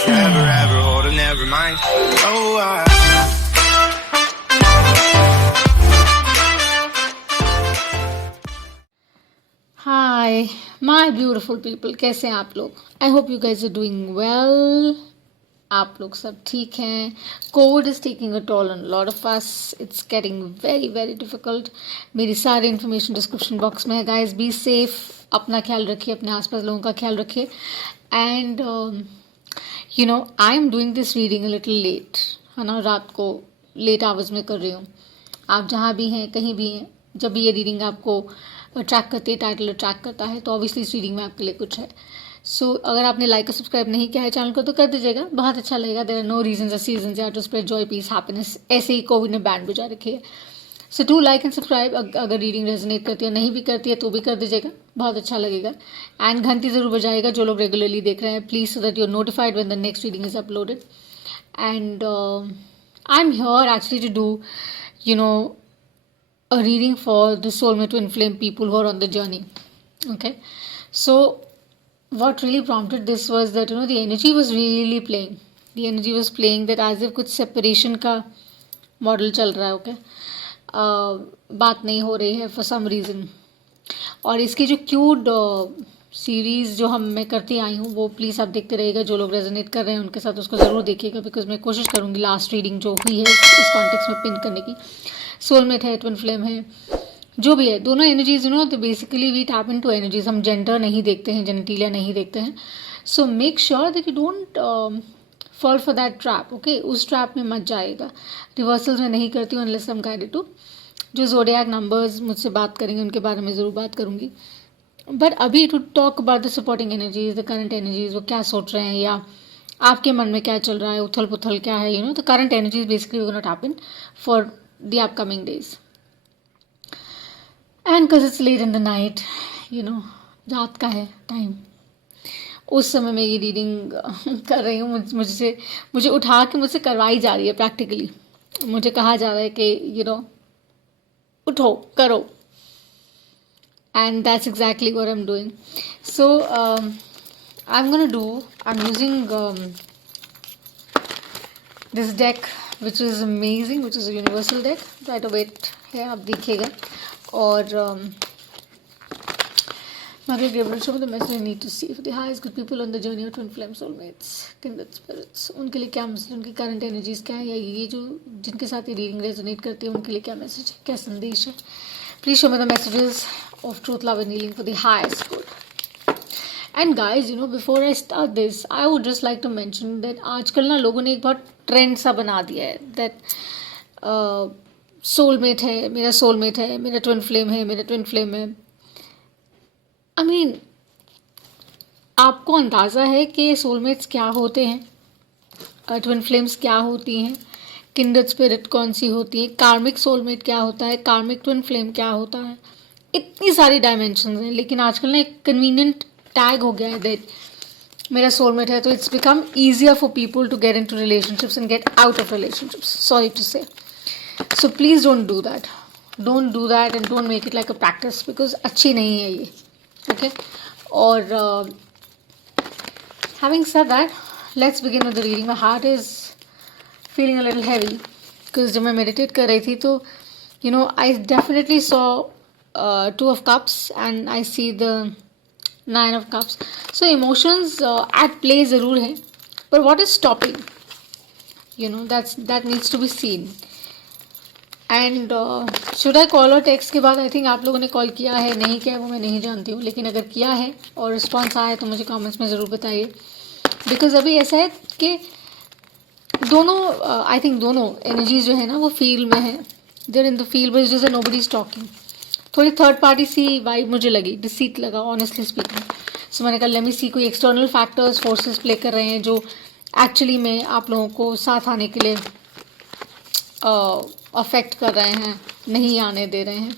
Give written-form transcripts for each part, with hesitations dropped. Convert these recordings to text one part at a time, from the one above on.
forever, ever hold or never mind. Oh, Hi, my beautiful people, कैसे हैं आप लोग? I hope you guys are doing well. आप लोग सब ठीक हैं. Covid is taking a toll on lot of us. It's getting very very difficult. मेरी सारी इन्फॉर्मेशन डिस्क्रिप्शन बॉक्स में है. Guys be safe. अपना ख्याल रखिए, अपने आसपास लोगों का ख्याल रखिए. And I am doing this reading a little late, है ना. रात को लेट आवर्स में कर रही हूँ. आप जहाँ भी हैं, कहीं भी हैं, जब भी ये रीडिंग आपको ट्रैक करती है, टाइटल ट्रैक करता है, तो ऑब्वियसली इस रीडिंग में आपके लिए कुछ है. सो अगर आपने लाइक और सब्सक्राइब नहीं किया है चैनल को तो कर दीजिएगा, बहुत अच्छा लगेगा. There are no reason or season या to spread joy, peace, happiness. ऐसे ही कोविड ने बैंड बजा रखी है. So do like and subscribe. अगर रीडिंग रेजोनेट करती है, नहीं भी करती है तो भी कर दीजिएगा, बहुत अच्छा लगेगा. एंड घंटी ज़रूर बजाएगा जो लोग रेगुलरली देख रहे हैं, please, so that you are notified when the next reading is uploaded. And I am here actually to do a reading for the soulmate twin flame people who are on the journey. Okay, so what really prompted this was that the energy was really playing. The energy was playing that as if कुछ separation का model चल रहा है. Okay, बात नहीं हो रही है for some reason. और इसकी जो क्यूट सीरीज़ जो मैं करती आई हूँ, वो प्लीज़ आप देखते रहिएगा. जो लोग रेजोनेट कर रहे हैं उनके साथ उसको ज़रूर देखिएगा, बिकॉज मैं कोशिश करूँगी लास्ट रीडिंग जो हुई है इस कॉन्टेक्स्ट में पिन करने की. सोलमेट है, ट्विन फ्लेम है, जो भी है, दोनों एनर्जीज तो basically we tap into energies. हम जेंडर नहीं देखते हैं, जेनेटिलिया नहीं देखते हैं. So make sure that you don't fall for that trap. Okay, उस ट्रैप में मत जाएगा. रिवर्सल्स में नहीं करती हूँ unless I am guided to. जो ज़ोडिएक नंबर्स मुझसे बात करेंगे उनके बारे में ज़रूर बात करूँगी. बट अभी to talk about the supporting energies, the current energies, वो क्या सोच रहे हैं या आपके मन में क्या चल रहा है, उथल पुथल क्या है, the current energies basically gonna tap in for the upcoming days. And because it's late in the night, रात का है टाइम, उस समय मैं ये रीडिंग कर रही हूँ. मुझे उठा के मुझसे करवाई जा रही है. प्रैक्टिकली मुझे कहा जा रहा है कि उठो, करो. And that's exactly what I'm doing. So I'm using this deck which is amazing, which is a universal deck. Try to wait है, आप देखिएगा. और Mother Gabriel, show me the message I need to see for the highest good people on the journey of twin flame soulmates, kindred spirits. उनके लिए क्या message, उनकी current energies क्या है, या ये जो जिनके साथ ये रीडिंग रेजोनेट करती है उनके लिए क्या मैसेज है, क्या संदेश है. Please show me the messages of truth, love and healing for the highest good. And guys before I start this I would just like to mention that आजकल ना लोगों ने एक बहुत ट्रेंड सा बना दिया है दैट सोलमेट है, मेरा सोलमेट है, मेरा ट्विन फ्लेम है, मेरा ट्विन फ्लेम है. आई मीन, आपको अंदाज़ा है कि सोलमेट्स क्या होते हैं, ट्विन फ्लेम्स क्या होती हैं, किंडर्ड स्पिरिट कौन सी होती है, कार्मिक सोलमेट क्या होता है, कार्मिक ट्विन फ्लेम क्या होता है. इतनी सारी डायमेंशंस हैं. लेकिन आजकल ना एक कन्वीनियंट टैग हो गया है दैट मेरा सोलमेट है, तो it's become easier for people to get in to relationships and get out of relationships. Sorry to say. So please don't do that. Don't do that and don't make it like a practice, because अच्छी नहीं है ये. Okay, और having said that, let's begin with the reading. My heart is feeling a little heavy because जब मैं meditate कर रही थी तो I definitely saw two of cups and I see the 9 of cups. So emotions at play ज़रूर है, but what is stopping? That needs to be seen. And should I call और text के बाद I think आप लोगों ने call किया है, नहीं किया है वो मैं नहीं जानती हूँ, लेकिन अगर किया है और रिस्पॉन्स आया है तो मुझे कमेंट्स में ज़रूर बताइए. बिकॉज अभी ऐसा है कि दोनों आई थिंक दोनों एनर्जीज जो है ना वो फील्ड में है. They're in the field but जैसे नोबडी इज टॉकिंग. थोड़ी थर्ड पार्टी सी वाइब मुझे लगी, डिसीट लगा ऑनेस्टली स्पीकिंग. सो मैंने कहा लेट मी सी कोई एक्सटर्नल फैक्टर्स फोर्सेस प्ले कर रहे हैं जो एक्चुअली में आप लोगों को साथ आने के लिए अफेक्ट कर रहे हैं, नहीं आने दे रहे हैं.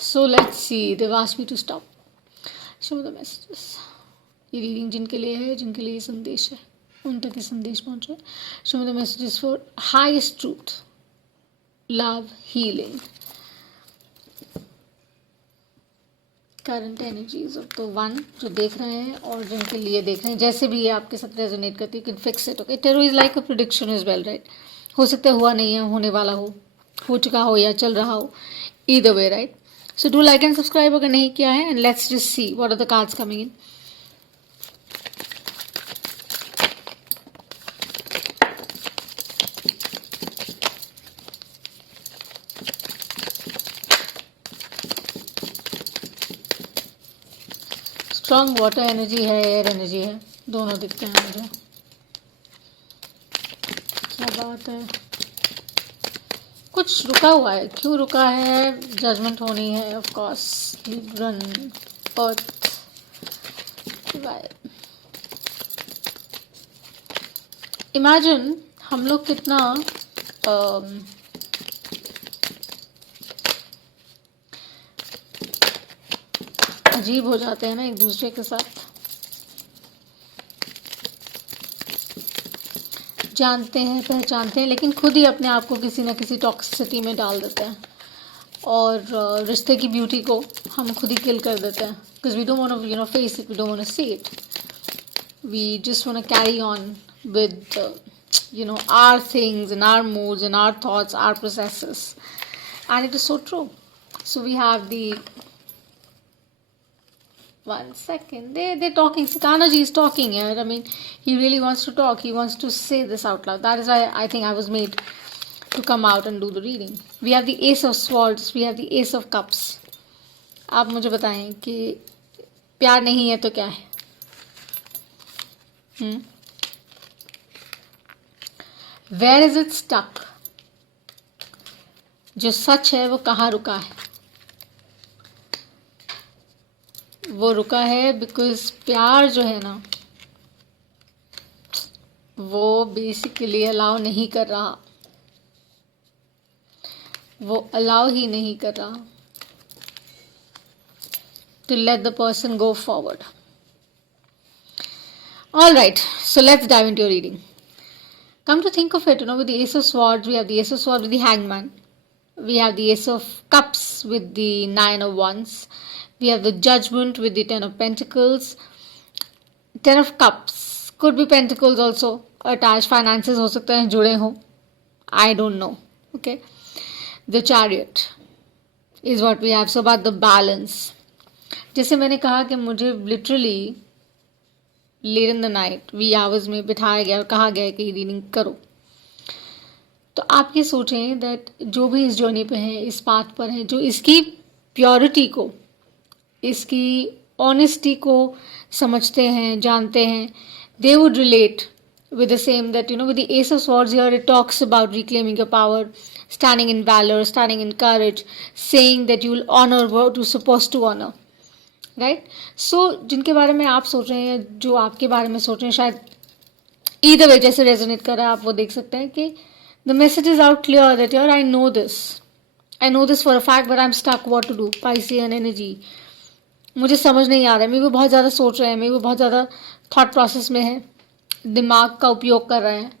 So let's see. They asked me to stop. Show the messages. ये रीडिंग जिनके लिए है, जिनके लिए ये संदेश है, उन तक ये संदेश पहुंचे. Show the messages for highest truth, love, healing. Current energies of the one जो देख रहे हैं और जिनके लिए देख रहे हैं, जैसे भी ये आपके साथ रेजोनेट करती है, you can fix it. Okay, tarot is like a prediction is well, right. हो सकता है हुआ नहीं है, होने वाला हो चुका हो या चल रहा हो, either way, right. So do like and subscribe अगर नहीं किया है, and let's just see what are the cards coming in. Strong water energy है, एयर एनर्जी है, दोनों दिखते हैं मुझे. क्या बात है, कुछ रुका हुआ है. क्यों रुका है? जजमेंट होनी है of course. Libran, earth, imagine हम लोग कितना अजीब हो जाते हैं ना एक दूसरे के साथ. जानते हैं, पहचानते हैं, लेकिन खुद ही अपने आप को किसी ना किसी टॉक्सिसिटी में डाल देते हैं और रिश्ते की ब्यूटी को हम खुद ही किल कर देते हैं. Because we don't want to face it, we don't want to see it. We just want to carry on with our things and our moods and our thoughts, our processes, and it is so true. So we have the 1 second. They're talking. Sikanaji is talking here. I mean, he really wants to talk. He wants to say this out loud. That is why I think I was made to come out and do the reading. We have the Ace of Swords. We have the Ace of Cups. आप मुझे बताएं कि प्यार नहीं है तो क्या है? Where is it stuck? जो सच है वो कहाँ रुका है? वो रुका है बिकॉज प्यार जो है ना वो बेसिकली अलाउ नहीं कर रहा. वो अलाउ ही नहीं कर रहा to let the person go forward. All right, so let's dive into your reading. Come to think of it, with the Ace of Swords, we have the Ace of Swords with the Hangman. We have the Ace of Cups with the Nine of Wands. We have the Judgment with the Ten of Pentacles. Ten of Cups. Could be Pentacles also attached. Finances हो सकते हैं जुड़े हो. I don't know. Okay. The Chariot is what we have. So about the balance. जैसे मैंने कहा कि मुझे literally late in the night wee hours में बिठाया गया और कहा गया कि रीडिंग करो. तो आप ये सोचें दैट जो भी इस जर्नी पे हैं, इस पाथ पर हैं, जो इसकी प्योरिटी को, इसकी ऑनेस्टी को समझते हैं, जानते हैं, they would relate with the same that with the Ace of Swords here, it talks about reclaiming your power, standing in valor, standing in courage, saying that you will honor what you're supposed to honor. Right. So जिनके बारे में आप सोच रहे हैं, जो आपके बारे में सोच रहे हैं, शायद ईदर वे जैसे रेजोनेट कर रहा है, आप वो देख सकते हैं कि the message is out clear that I know this for a fact but I am stuck what to do. Piscean energy, मुझे समझ नहीं आ रहा है. मैं भी बहुत ज़्यादा सोच रहे हैं, मैं भी बहुत ज़्यादा थॉट प्रोसेस में है, दिमाग का उपयोग कर रहे हैं,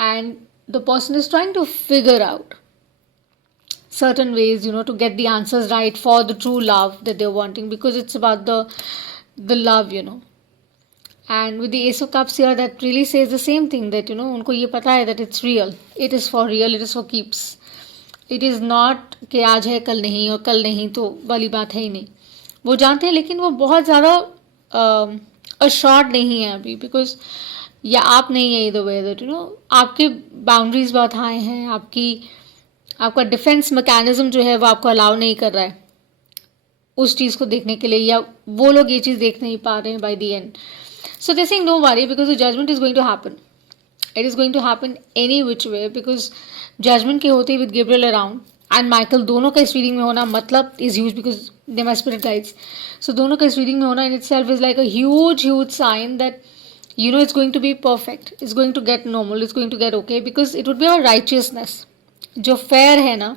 and the person is trying to figure out certain ways to get the answers right for the true love that they're wanting, because it's about the love. And with the Ace of Cups here, that really says the same thing, that उनको ये पता है that it's real, it is for real, it is for keeps. It is not कि आज है कल नहीं, और कल नहीं तो वाली बात है ही नहीं. वो जानते हैं, लेकिन वो बहुत ज़्यादा assured नहीं है अभी, because या आप नहीं है either way, that आपके बाउंड्रीज बहुत हाई हैं, आपका डिफेंस मैकेनिज्म जो है वो आपको अलाउ नहीं कर रहा है उस चीज़ को देखने के लिए, या वो लोग ये चीज़ देख नहीं पा रहे हैं by the end. So they saying no worry, because the judgement is going to happen. It is going to happen any which way, because judgement के होते ही with Gabriel around and Michael, दोनों का इस रीडिंग में होना मतलब is huge, because they my spirit guides. So दोनों का इस रीडिंग में होना in itself is like a huge sign that it's going to be perfect, it's going to get normal, it's going to get okay, because it would be our righteousness. जो fair है ना,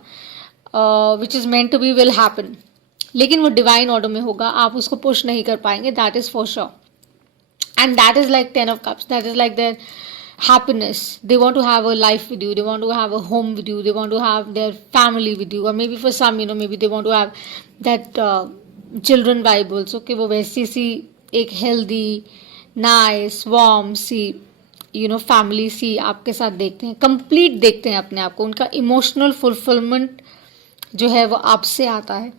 which is meant to be, will happen, लेकिन वो divine order में होगा, आप उसको push नहीं कर पाएंगे, that is for sure. And that is like 10 of Cups, that is like their happiness. They want to have a life with you, they want to have a home with you, they want to have their family with you, or maybe for some maybe they want to have that children vibe also, कि वो वैसी सी एक healthy nice warm सी family सी आपके साथ देखते हैं, complete देखते हैं अपने आप को, उनका इमोशनल फुलफिलमेंट जो है वो आपसे आता है.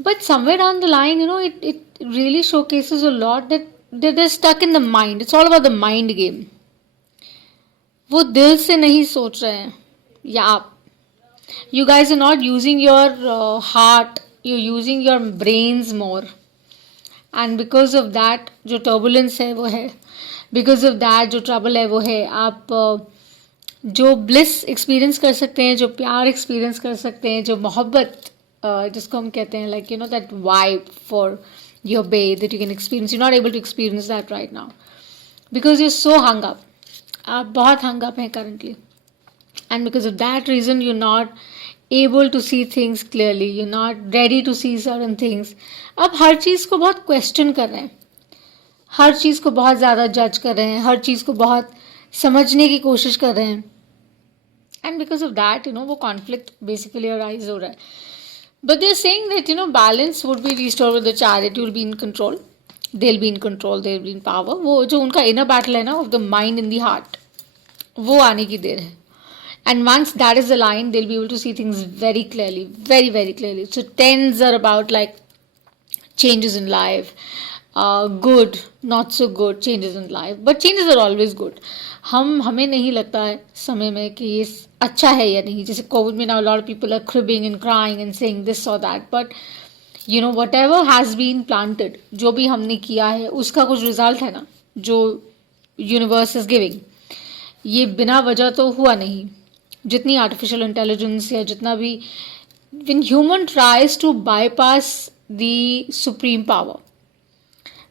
But somewhere down the line it really showcases a lot that they're stuck in the mind. It's all about the mind game. वो दिल से नहीं सोच रहे हैं, या आप, you guys are not using your heart, you're using your brains more. And because of that जो turbulence है वो है, because of that जो trouble है वो है. आप जो bliss experience कर सकते हैं, जो प्यार experience कर सकते हैं, जो मोहब्बत जिसको हम कहते हैं, like that vibe for your bay that you can experience, you're not able to experience that right now because you're so hung up. आप बहुत hung up हैं currently, and because of that reason you're not able to see things clearly, you're not ready to see certain things. अब हर चीज़ को बहुत question कर रहे हैं, हर चीज़ को बहुत ज़्यादा जज कर रहे हैं, हर चीज़ को बहुत समझने की कोशिश कर रहे हैं, and because of that वो conflict basically arise हो रहा है. But they're saying that balance would be restored with the chariot. You'll be in control. They'll be in control. They'll be in power. वो जो उनका inner battle है ना, of the mind and the heart, वो आने की देर है. And once that is aligned, they'll be able to see things very clearly, very very clearly. So tens are about like changes in life, good, not so good changes in life. But changes are always good. हमें नहीं लगता है समय में कि ये अच्छा है या नहीं. जैसे कोविड में now a lot of people are cribbing and crying and saying this or that, but whatever has been planted, जो भी हमने किया है उसका कुछ रिजल्ट है ना, जो यूनिवर्स इज गिविंग. ये बिना वजह तो हुआ नहीं. जितनी आर्टिफिशियल इंटेलिजेंस या जितना भी, when human tries to bypass the supreme power,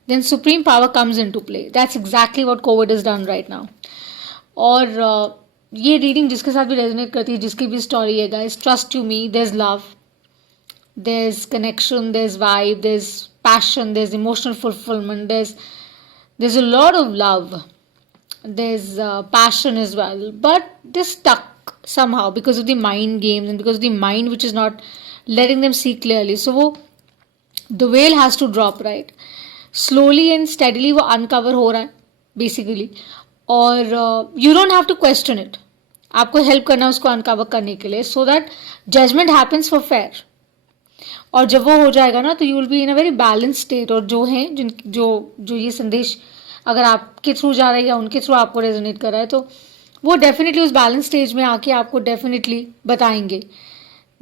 then supreme power comes into play. That's exactly what COVID has done right now. और ये रीडिंग जिसके साथ भी रेजोनेट करती है, जिसकी भी स्टोरी है, guys, trust you me, there is love, there is connection, there is vibe, there is passion, there is emotional fulfilment, there is a lot of love, there is passion as well, but they're stuck somehow because of the mind games and because of the mind which is not letting them see clearly. So वो the veil has to drop, right? Slowly and steadily वो uncover हो रहा है basically. और you don't have to question it, आपको help करना है उसको अनकवर करने के लिए, so that judgement happens for fair. और जब वो हो जाएगा ना, तो you will be in a very balance state. और जो हैं जो ये संदेश अगर आपके थ्रू जा रहा है या उनके थ्रू आपको रेजोनेट कर रहा है, तो वो डेफिनेटली उस बैलेंस स्टेज में आके आपको डेफिनेटली बताएंगे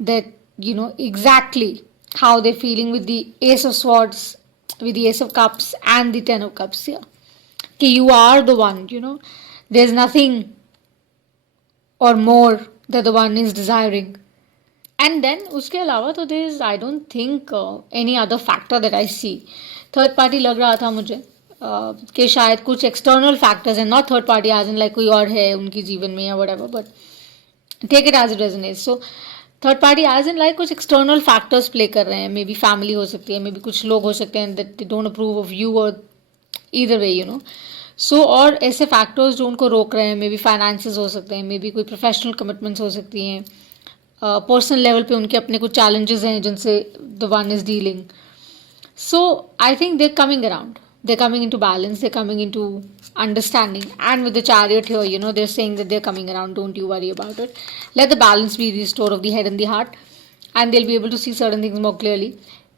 that exactly how they feeling with the S of swords, with the S of cups and the 10 of cups. कि you are the one, there's nothing or more that the one is desiring. And then उसके अलावा तो there is, I don't think any other factor that I see. Third party लग रहा था मुझे कि शायद कुछ एक्सटर्नल फैक्टर्स हैं, not third party as in like कोई और है उनकी जीवन में या whatever, but take it as it resonates. So third party as in like कुछ एक्सटर्नल फैक्टर्स प्ले कर रहे हैं. मे बी फैमिली हो सकती है, मे बी कुछ लोग हो सकते हैं that they don't approve of you or either way, सो और ऐसे फैक्टर्स जो उनको रोक रहे हैं, मे बी फाइनेंसेस हो सकते हैं, मे बी कोई प्रोफेशनल कमिटमेंट्स हो सकती हैं, पर्सनल लेवल पे उनके अपने कुछ चैलेंजेस हैं जिनसे the one is dealing. So I think they coming around, they coming in to balance, they coming in to understanding, and with the chariot here they are saying that they are coming around. Don't you worry about it, let the balance be restore of the head and the heart, and they will be able to see certain things more clearly.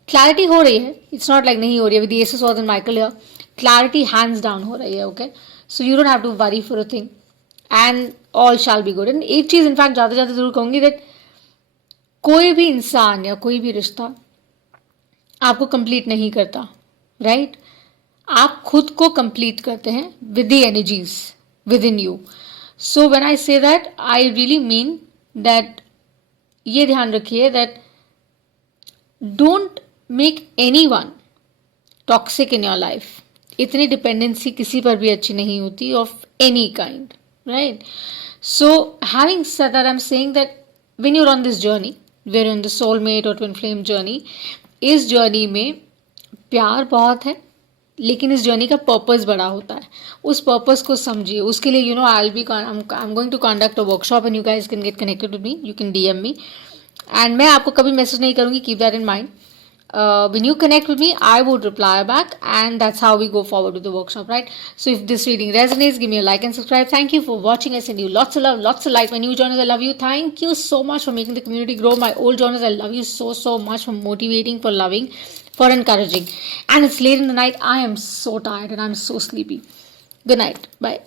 Clarity हो रही है, it's not like नहीं हो रही है. With the S of swords and Michael here, clarity hands down हो रही है. okay, so you don't have to worry for a thing and all shall be good. and एक चीज़ इनफैक्ट ज़्यादा ज़्यादा जरूर कहूँगी, that कोई भी इंसान या कोई भी रिश्ता आपको कंप्लीट नहीं करता, राइट? आप खुद को कंप्लीट करते हैं with the energies within you. So when I say that, I really mean that. ये ध्यान रखिए that don't make anyone toxic in your life. इतनी डिपेंडेंसी किसी पर भी अच्छी नहीं होती of any kind, right? So having said that, I am saying that when you are on this journey, where on the soulmate और twin flame journey, इस journey में प्यार बहुत है, लेकिन इस जर्नी का पर्पस बड़ा होता है. उस पर्पस को समझिए. उसके लिए I am going to conduct a workshop and you guys can get connected with me, you can DM me, एंड मैं आपको कभी मैसेज नहीं करूँगी, keep that in mind. when you connect with me, I would reply back, and that's how we go forward with the workshop, right? So if this reading resonates, give me a like and subscribe. Thank you for watching. I send you lots of love, lots of light. My new joiners, I love you. Thank you so much for making the community grow. My old joiners, I love you so much for motivating, for loving, for encouraging. And it's late in the night. I am so tired and I'm so sleepy. Good night. Bye.